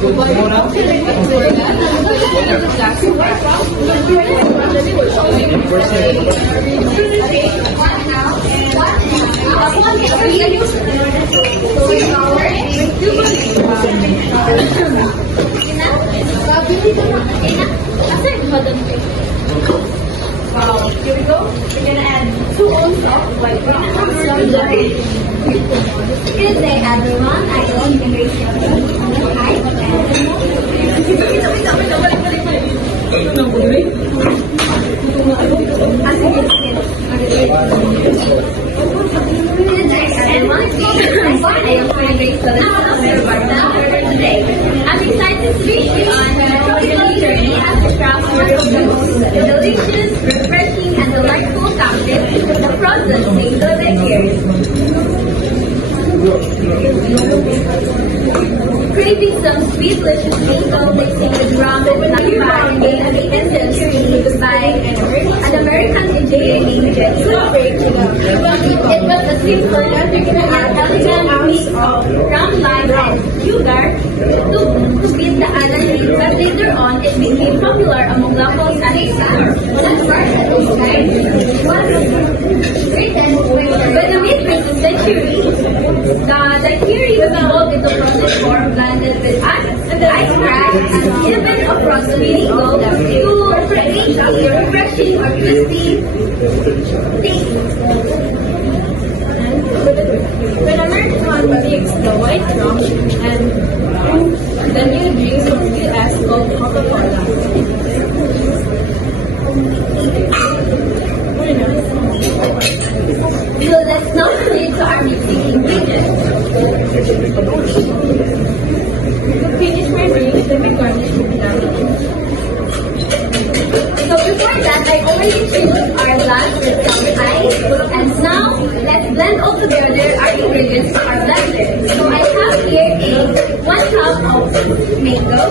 Here we go. We're gonna add 2 ounces of white wine. Good day, everyone. I am I'm excited to be here on a journey as the craft world delicious, refreshing, and delightful campus. The process takes over years. Craving some sweet, delicious mango mixing with rum and nutmeg made a vegan century by an American engineer named Jetson. It was a simple, elegant mix of rum, lime, and sugar to beat the anise, but later on it became popular among locals as a snack. That first at this time was written by the mid-20th century. The theory was evolved into processed form blended with ice crack and a bit of proximity go to create a refreshing or crispy taste. When American mix the white rum and the new drinks from US called Coca-Cola. So let's now proceed to our mixing ingredients. To finish my drink, let me garnish with lemon. So before that, I already filled our glass with some ice, and now let's blend all together our ingredients to our blender. So I have here a 1/2 of mango,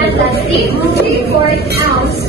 and lastly 3/4 ounce